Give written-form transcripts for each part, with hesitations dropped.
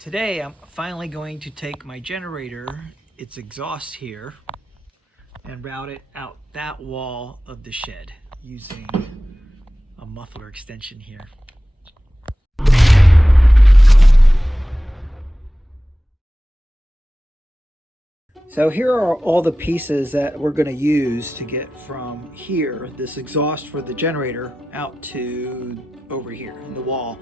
Today I'm finally going to take my generator, its exhaust here, and route it out that wall of the shed using a muffler extension here. So here are all the pieces that we're going to use to get from here, this exhaust for the generator, out to over here in the wall.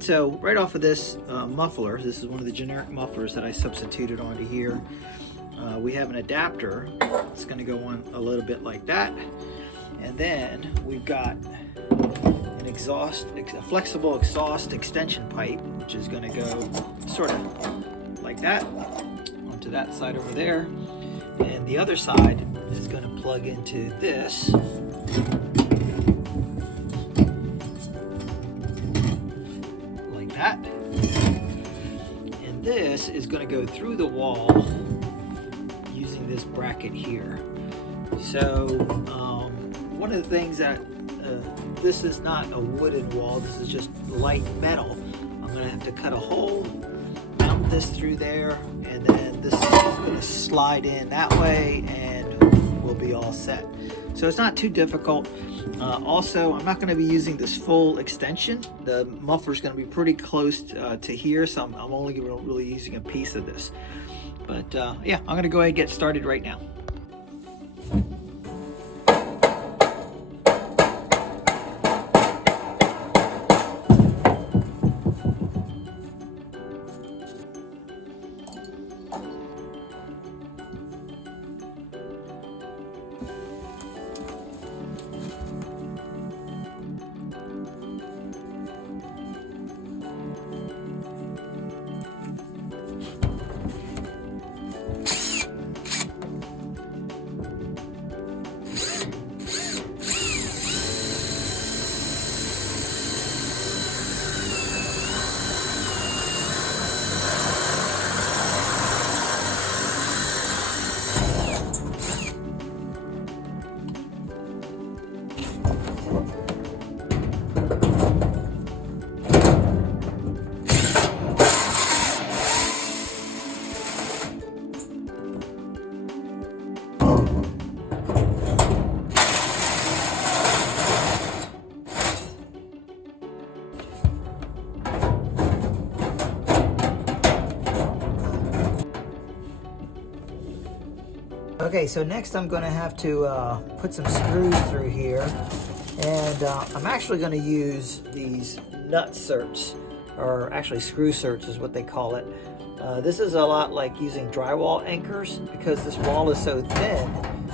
So right off of this muffler, this is one of the generic mufflers that I substituted onto here. We have an adapter. It's going to go on a little bit like that. And then we've got an exhaust, a flexible exhaust extension pipe, which is going to go sort of like that onto that side over there. And the other side is going to plug into this. Like that. And this is going to go through the wall using this bracket here. So one of the things that this is not a wooden wall, this is just light metal. I'm going to have to cut a hole, mount this through there, and then this is going to slide in that way and we'll be all set. So it's not too difficult. Also, I'm not going to be using this full extension. The muffler is going to be pretty close to here, so I'm only really using a piece of this. But yeah, I'm going to go ahead and get started right now. Okay, so next I'm going to have to put some screws through here, and I'm actually going to use these nut certs, or actually screw certs is what they call it. This is a lot like using drywall anchors. Because this wall is so thin,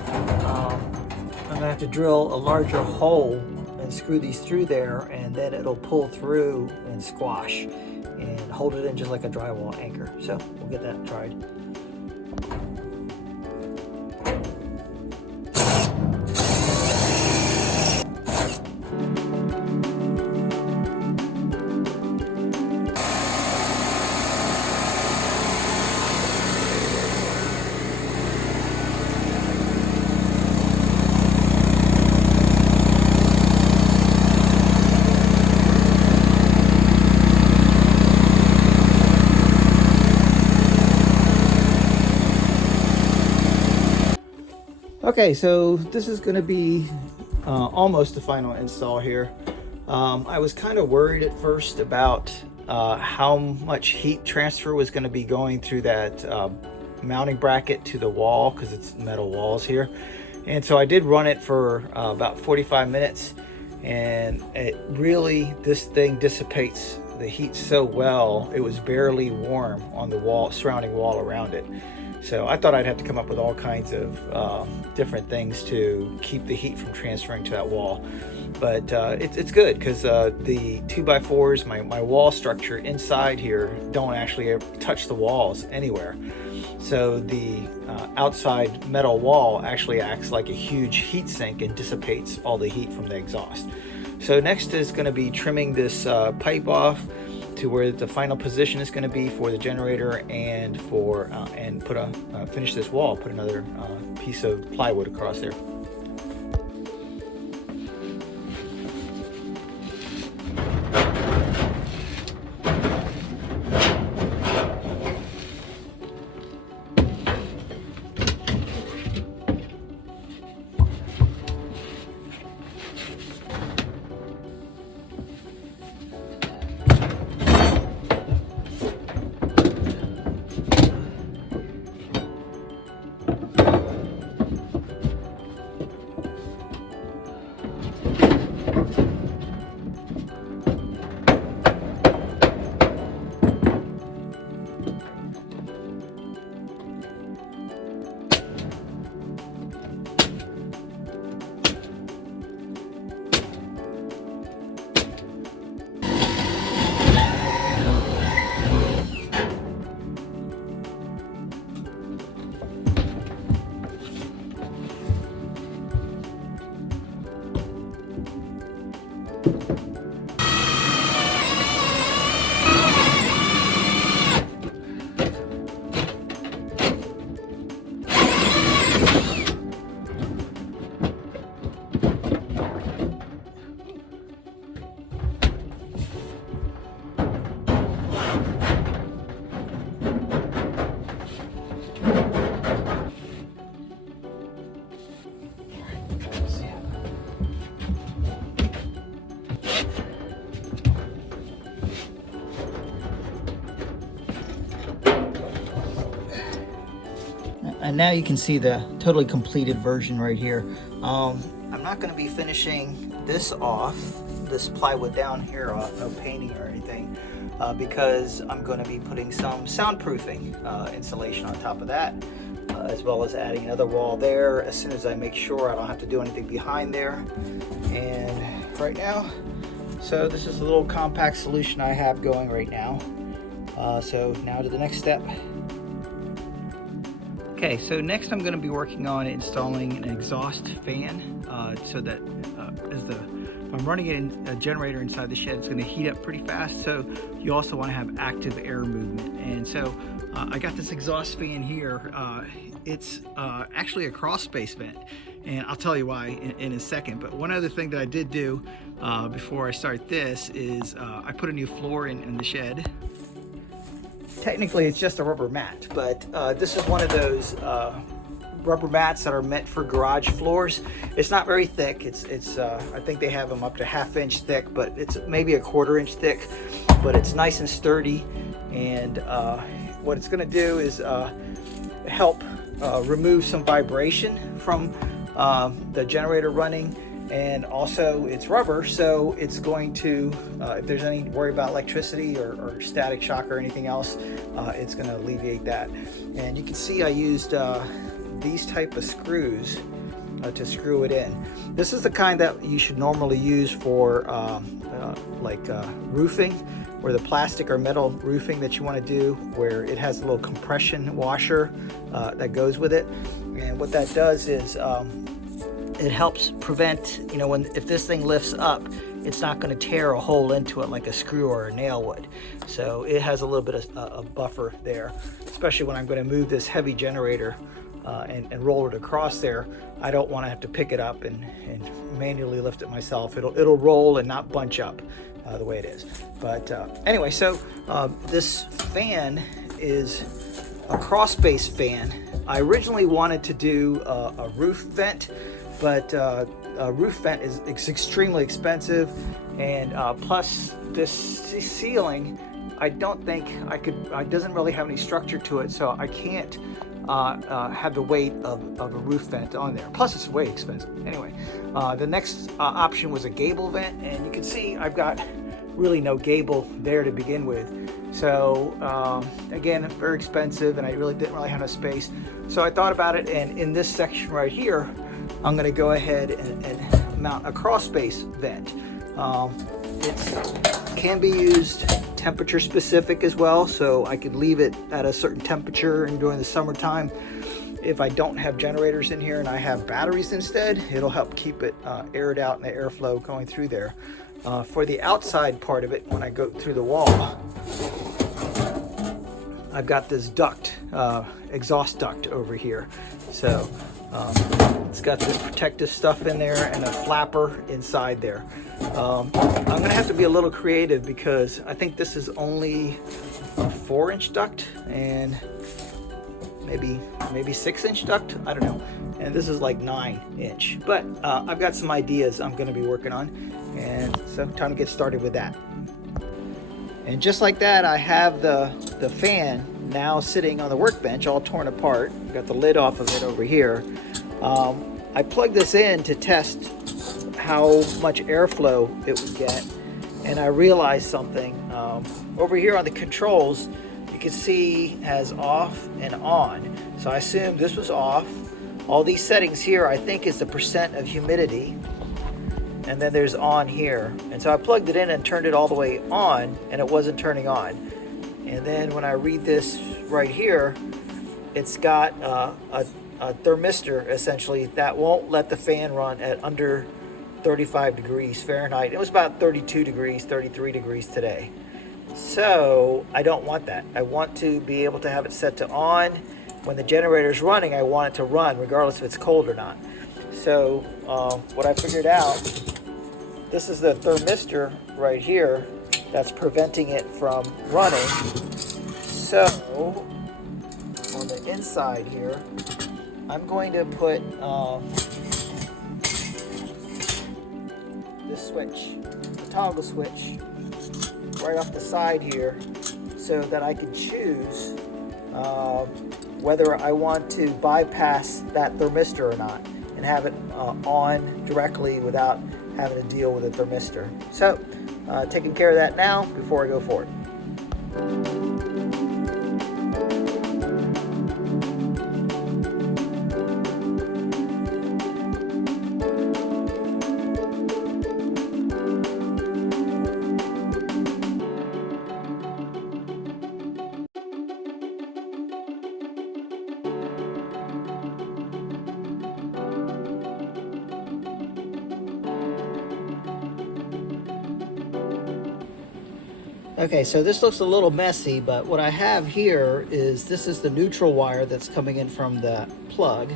I'm going to have to drill a larger hole and screw these through there, and then it'll pull through and squash and hold it in just like a drywall anchor. So we'll get that tried. Okay, so this is going to be almost the final install here. I was kind of worried at first about how much heat transfer was going to be going through that mounting bracket to the wall, because it's metal walls here. And so I did run it for about 45 minutes, and this thing dissipates the heat so well, it was barely warm on the wall, surrounding wall around it. So I thought I'd have to come up with all kinds of different things to keep the heat from transferring to that wall. But it's good, because the 2x4s, my wall structure inside here, don't actually touch the walls anywhere. So the outside metal wall actually acts like a huge heat sink and dissipates all the heat from the exhaust. So next is going to be trimming this pipe off to where the final position is going to be for the generator, and finish this wall, put another piece of plywood across there. And now you can see the totally completed version right here. I'm not going to be finishing this off, this plywood down here off, no painting or anything, because I'm going to be putting some soundproofing insulation on top of that, as well as adding another wall there as soon as I make sure I don't have to do anything behind there. And right now, so this is a little compact solution I have going right now. So now to the next step. Okay, so next I'm going to be working on installing an exhaust fan, so that if I'm running a generator inside the shed, it's going to heat up pretty fast. So you also want to have active air movement. And so I got this exhaust fan here. It's actually a crawl space vent, and I'll tell you why in a second. But one other thing that I did do before I start this is I put a new floor in the shed. Technically it's just a rubber mat, but this is one of those rubber mats that are meant for garage floors. It's not very thick. It's I think they have them up to 1/2 inch thick, but it's maybe 1/4 inch thick, but it's nice and sturdy. And what it's going to do is help remove some vibration from the generator running. And also it's rubber, so it's going to, if there's any worry about electricity or static shock or anything else, it's going to alleviate that. And you can see I used these type of screws to screw it in. This is the kind that you should normally use for roofing, or the plastic or metal roofing that you want to do, where it has a little compression washer that goes with it. And what that does is it helps prevent, if this thing lifts up, it's not going to tear a hole into it like a screw or a nail would. So it has a little bit of a buffer there, especially when I'm going to move this heavy generator and roll it across there. I don't want to have to pick it up and manually lift it myself. It'll roll and not bunch up the way it is. But anyway, so this fan is a crawl space fan. I originally wanted to do a roof vent, but a roof vent is extremely expensive, and plus this ceiling, I don't think I could, it doesn't really have any structure to it, so I can't have the weight of a roof vent on there. Plus it's way expensive. Anyway, the next option was a gable vent, and you can see I've got really no gable there to begin with. So again, very expensive, and I didn't really have no space. So I thought about it, and in this section right here, I'm going to go ahead and mount a crawl space vent. It can be used temperature specific as well, so I could leave it at a certain temperature, and during the summertime, if I don't have generators in here and I have batteries instead, it'll help keep it aired out and the airflow going through there. For the outside part of it, when I go through the wall, I've got this duct, exhaust duct over here. So it's got this protective stuff in there and a flapper inside there. I'm going to have to be a little creative because I think this is only a 4-inch duct and maybe 6-inch duct. I don't know. And this is like 9-inch. But I've got some ideas I'm going to be working on. And so time to get started with that. And just like that, I have the fan now sitting on the workbench, all torn apart. Got the lid off of it over here. I plugged this in to test how much airflow it would get, and I realized something. Over here on the controls, you can see has off and on. So I assume this was off. All these settings here, I think, is the percent of humidity. And then there's on here. And so I plugged it in and turned it all the way on, and it wasn't turning on. And then when I read this right here, it's got a thermistor, essentially, that won't let the fan run at under 35 degrees Fahrenheit. It was about 32 degrees, 33 degrees today. So I don't want that. I want to be able to have it set to on. When the generator's running, I want it to run regardless if it's cold or not. So what I figured out, this is the thermistor right here that's preventing it from running. So on the inside here, I'm going to put this switch, the toggle switch, right off the side here, so that I can choose whether I want to bypass that thermistor or not and have it on directly without having to deal with a thermistor. So taking care of that now before I go forward. Okay, so this looks a little messy, but what I have here is this is the neutral wire that's coming in from the plug.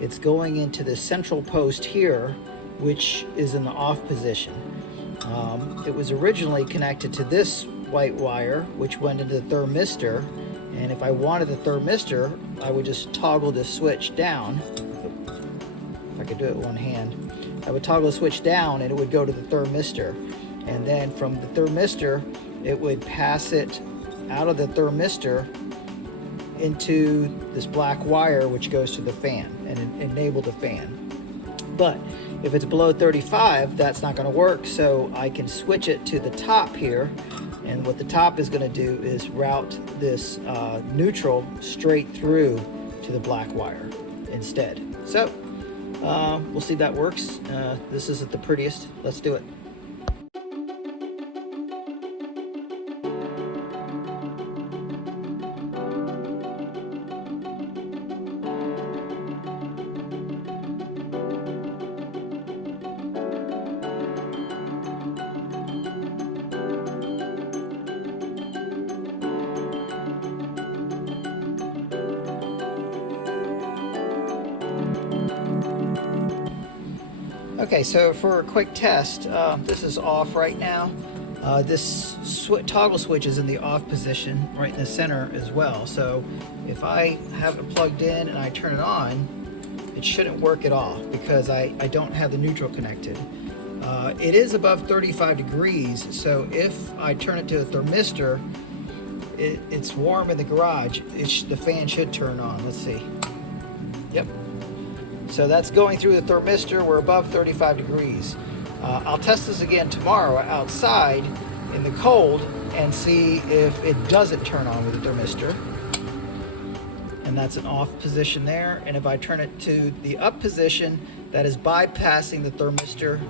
It's going into the central post here, which is in the off position. It was originally connected to this white wire, which went into the thermistor, and if I wanted the thermistor, I would just toggle the switch down. If I could do it with one hand, I would toggle the switch down and it would go to the thermistor, and then from the thermistor it would pass it out of the thermistor into this black wire, which goes to the fan and enable the fan. But if it's below 35, that's not going to work, so I can switch it to the top here, and what the top is going to do is route this neutral straight through to the black wire instead. So we'll see if that works. This isn't the prettiest. Let's do it. Okay, so for a quick test, this is off right now. This toggle switch is in the off position right in the center as well. So if I have it plugged in and I turn it on, it shouldn't work at all because I don't have the neutral connected. It is above 35 degrees, so if I turn it to a thermistor, it's warm in the garage. The fan should turn on. Let's see. Yep. So that's going through the thermistor. We're above 35 degrees. I'll test this again tomorrow outside in the cold and see if it doesn't turn on with the thermistor. And that's an off position there. And if I turn it to the up position, that is bypassing the thermistor.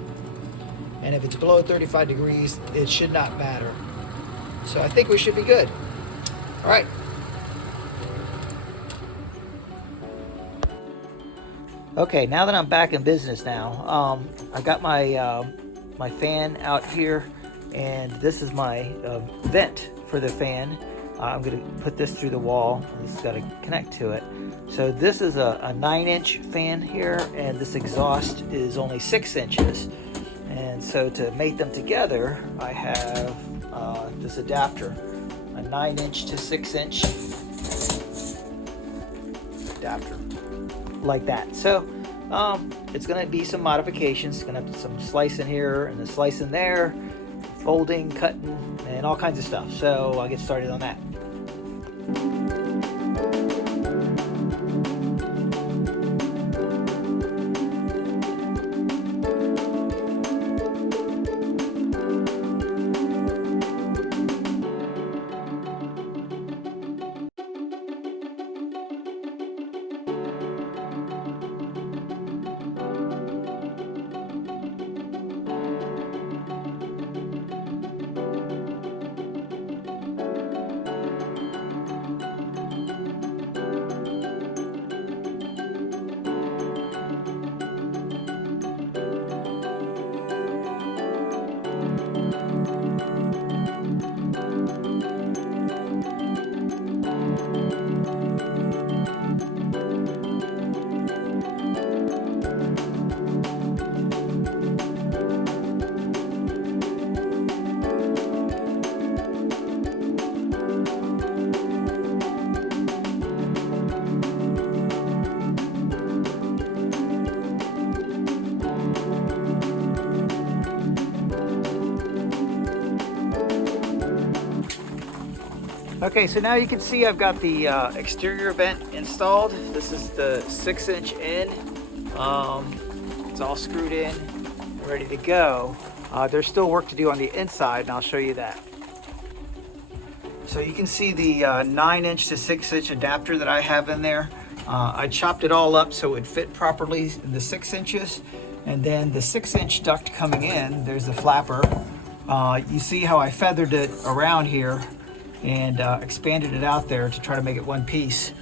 And if it's below 35 degrees, it should not matter. So I think we should be good. All right. Okay, now that I'm back in business now, I got my my fan out here, and this is my vent for the fan. I'm going to put this through the wall. This has got to connect to it. So this is a 9-inch fan here, and this exhaust is only 6 inches. And so to mate them together, I have this adapter, a 9-inch to 6-inch adapter. Like that. So it's going to be some modifications. It's going to have some slicing here and a slicing there, folding, cutting, and all kinds of stuff. So I'll get started on that. Okay, so now you can see I've got the exterior vent installed. This is the 6-inch in. It's all screwed in, ready to go. There's still work to do on the inside, and I'll show you that. So you can see the 9-inch to 6-inch adapter that I have in there. I chopped it all up so it would fit properly in the 6 inches. And then the 6-inch duct coming in, there's the flapper. You see how I feathered it around here and expanded it out there to try to make it one piece.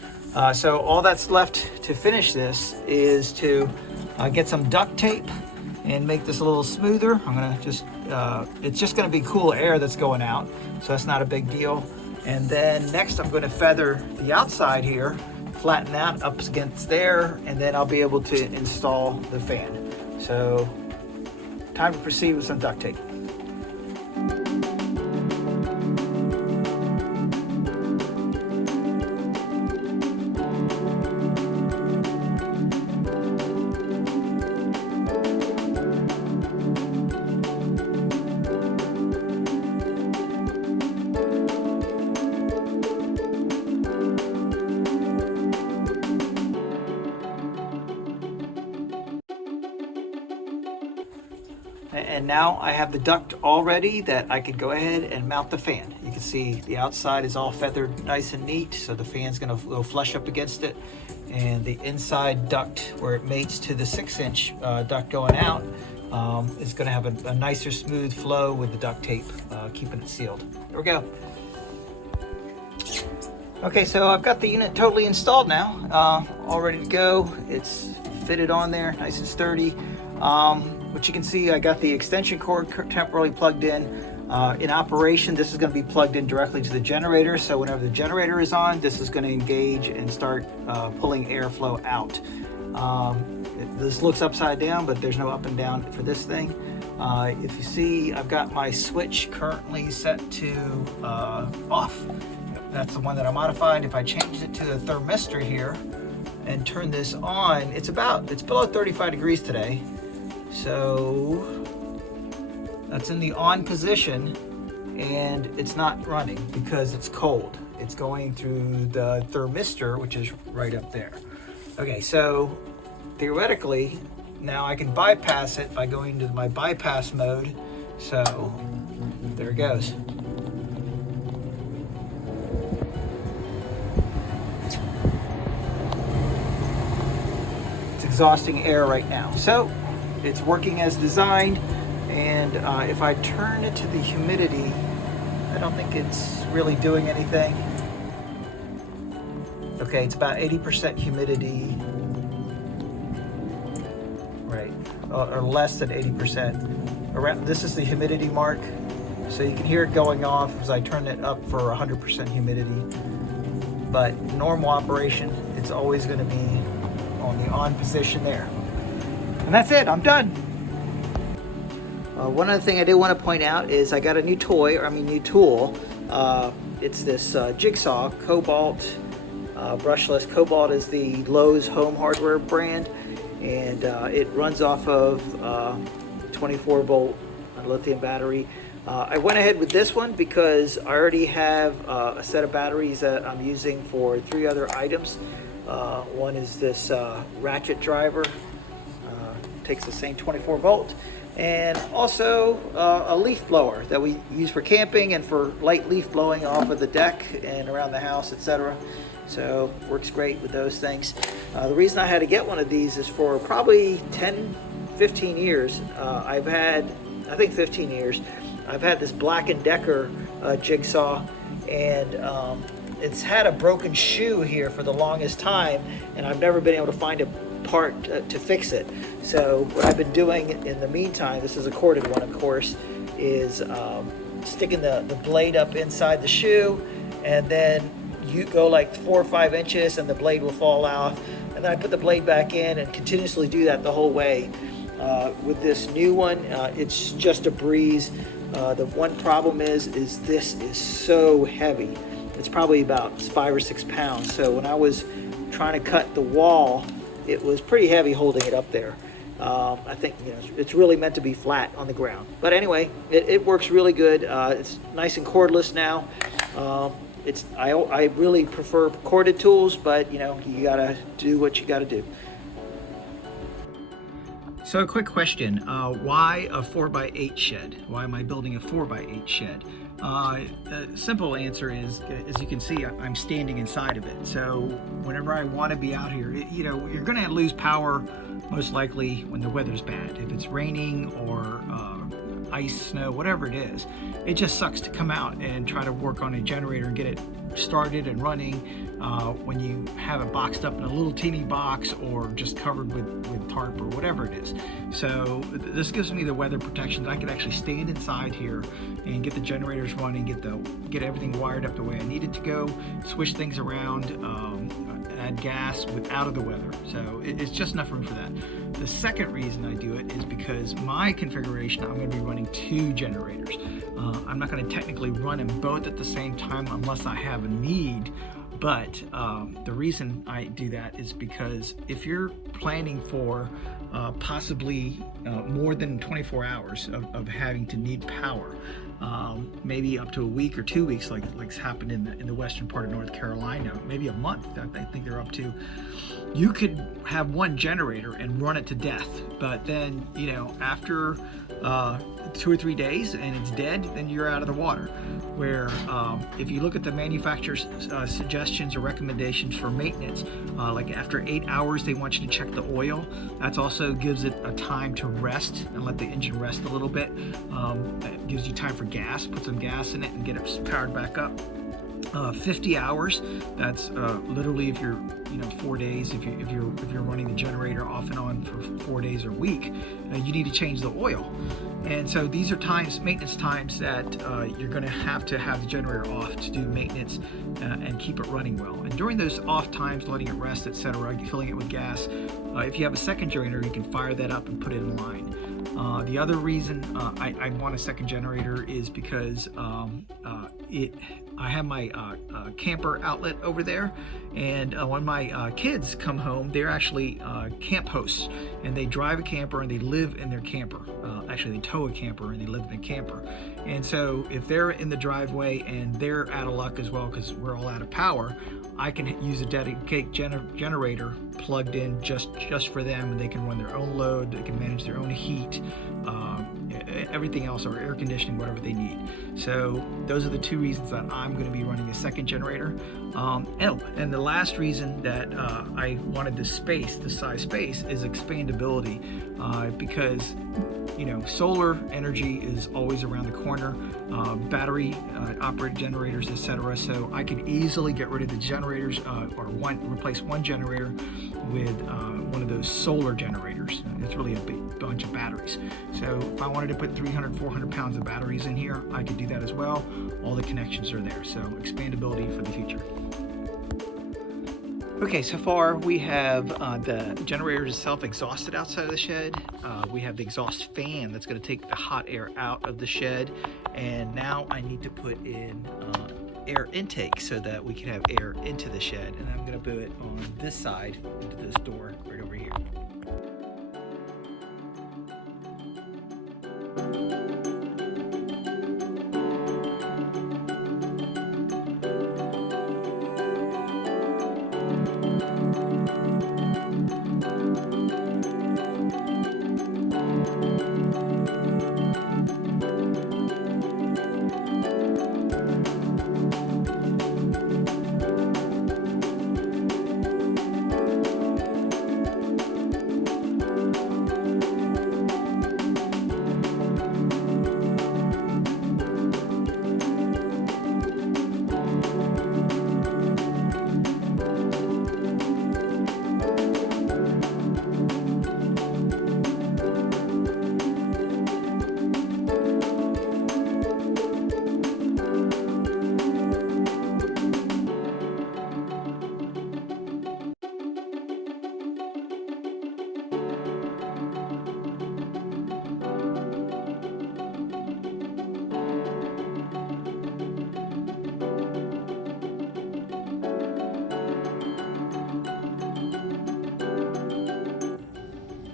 So all that's left to finish this is to get some duct tape and make this a little smoother. I'm gonna just, it's just gonna be cool air that's going out, so that's not a big deal. And then next I'm gonna feather the outside here, flatten that up against there, and then I'll be able to install the fan. So time to proceed with some duct tape. And now I have the duct all ready that I could go ahead and mount the fan. You can see the outside is all feathered nice and neat, so the fan's gonna go flush up against it. And the inside duct where it mates to the 6-inch duct going out is gonna have a nicer smooth flow with the duct tape keeping it sealed. There we go. Okay, so I've got the unit totally installed now, all ready to go. It's fitted on there, nice and sturdy. What you can see, I got the extension cord temporarily plugged in. In operation, this is going to be plugged in directly to the generator, so whenever the generator is on, this is going to engage and start pulling airflow out. This looks upside down, but there's no up and down for this thing. If you see, I've got my switch currently set to off. That's the one that I modified. If I change it to the thermistor here and turn this on, it's below 35 degrees today. So that's in the on position, and it's not running because it's cold. It's going through the thermistor, which is right up there. Okay, so theoretically, now I can bypass it by going to my bypass mode. So there it goes. It's exhausting air right now. So it's working as designed, and if I turn it to the humidity, I don't think it's really doing anything. Okay, it's about 80% humidity, right, or less than 80%. Around, this is the humidity mark, so you can hear it going off as I turn it up for 100% humidity. But normal operation, it's always going to be on the on position there. And that's it, I'm done. One other thing I did want to point out is I got a new new tool. It's this jigsaw, Kobalt, brushless. Kobalt is the Lowe's home hardware brand, and it runs off of 24 volt lithium battery. I went ahead with this one because I already have a set of batteries that I'm using for 3 other items. One is this ratchet driver. Takes the same 24 volt, and also a leaf blower that we use for camping and for light leaf blowing off of the deck and around the house, etc. So works great with those things. The reason I had to get one of these is for probably 10-15 years. I've had, I think 15 years, I've had this Black & Decker jigsaw, and it's had a broken shoe here for the longest time, and I've never been able to find a part to fix it. So what I've been doing in the meantime, this is a corded one, of course, is sticking the blade up inside the shoe, and then you go like 4 or 5 inches and the blade will fall off, and then I put the blade back in and continuously do that the whole way. With this new one, it's just a breeze. The one problem is this is so heavy. It's probably about 5 or 6 pounds. So when I was trying to cut the wall, it was pretty heavy holding it up there. I think it's really meant to be flat on the ground. But anyway, it works really good. It's nice and cordless now. I really prefer corded tools, but you know, you gotta do what you gotta do. So a quick question, why a 4x8 shed? Why am I building a 4x8 shed? The simple answer is, as you can see, I'm standing inside of it. So whenever I want to be out here, you know, you're going to lose power most likely when the weather's bad. If it's raining or ice, snow, whatever it is, it just sucks to come out and try to work on a generator and get it started and running when you have it boxed up in a little teeny box or just covered with tarp or whatever it is. So this gives me the weather protection that I can actually stand inside here and get the generators running, get everything wired up the way I need it to go, switch things around, add gas out of the weather. So it's just enough room for that. The second reason I do it is because my configuration, I'm going to be running 2 generators. I'm not going to technically run them both at the same time unless I have a need. But the reason I do that is because if you're planning for possibly more than 24 hours of having to need power, maybe up to a week or 2 weeks, like's happened in the western part of North Carolina, maybe a month, I think they're up to. You could have one generator and run it to death, but then, you know, after 2 or 3 days and it's dead, then you're out of the water. Where if you look at the manufacturer's suggestions or recommendations for maintenance, like after 8 hours they want you to check the oil. That also gives it a time to rest and let the engine rest a little bit. It gives you time for gas, put some gas in it and get it powered back up. 50 hours, that's literally if you're, you know, 4 days, if you're running the generator off and on for 4 days or a week, you need to change the oil. And so these are maintenance times that you're going to have the generator off to do maintenance and keep it running well. And during those off times, letting it rest, etc., filling it with gas, if you have a second generator, you can fire that up and put it in line. The other reason I want a second generator is because I have my camper outlet over there, and when my kids come home, they're actually camp hosts, and they drive a camper and they live in their camper. Actually, they tow a camper and they live in a camper. And so if they're in the driveway and they're out of luck as well because we're all out of power, I can use a dedicated generator plugged in just for them, and they can run their own load, they can manage their own heat, everything else, or air conditioning, whatever they need. So those are the 2 reasons that I'm going to be running a second generator. And the last reason that I wanted this size space, is expandability, because, you know, solar energy is always around the corner, battery operated generators, etc. So I could easily get rid of the generators or replace one generator with one of those solar generators. It's really a big bunch of batteries. So if I wanted to put 300, 400 pounds of batteries in here, I could do that as well. All the connections are there. So expandability for the future. Okay, so far we have the generator itself exhausted outside of the shed. We have the exhaust fan that's going to take the hot air out of the shed. And now I need to put in air intake so that we can have air into the shed. And I'm going to put it on this side into this door right over here.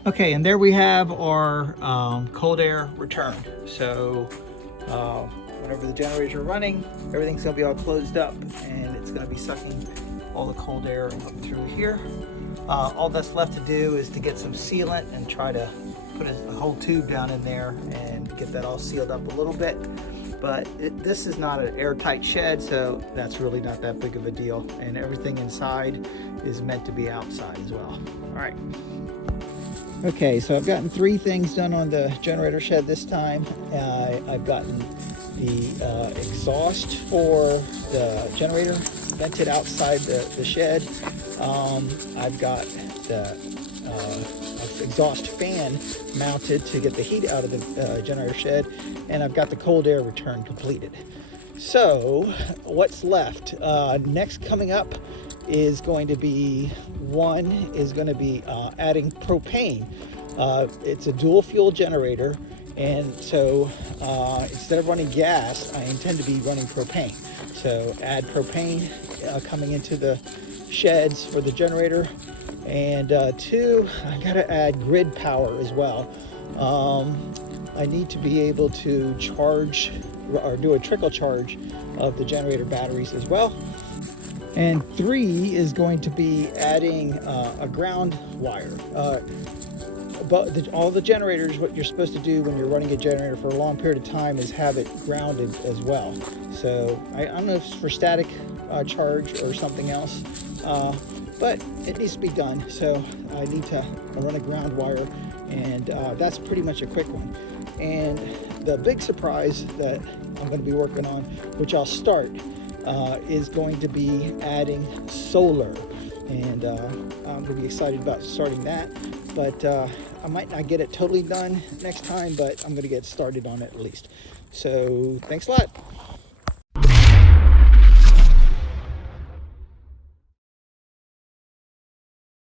Okay, and there we have our cold air returned. So whenever the generators are running, everything's going to be all closed up, and it's going to be sucking all the cold air up through here. All that's left to do is to get some sealant and try to put a whole tube down in there and get that all sealed up a little bit. But this is not an airtight shed, so that's really not that big of a deal. And everything inside is meant to be outside as well. All right. Okay, so I've gotten 3 things done on the generator shed this time. I've gotten the exhaust for the generator vented outside the shed. I've got the exhaust fan mounted to get the heat out of the generator shed, and I've got the cold air return completed. So what's left? Next coming up is going to be adding propane. It's a dual fuel generator, and so instead of running gas, I intend to be running propane. So add propane coming into the sheds for the generator. And 2, I gotta add grid power as well. I need to be able to charge or do a trickle charge of the generator batteries as well. And 3 is going to be adding a ground wire. But all the generators, what you're supposed to do when you're running a generator for a long period of time is have it grounded as well. So I don't know if it's for static charge or something else, but it needs to be done. So I need to run a ground wire, and that's pretty much a quick one. And the big surprise that I'm going to be working on, which I'll start, is going to be adding solar. And I'm going to be excited about starting that. But I might not get it totally done next time, but I'm going to get started on it at least. So thanks a lot.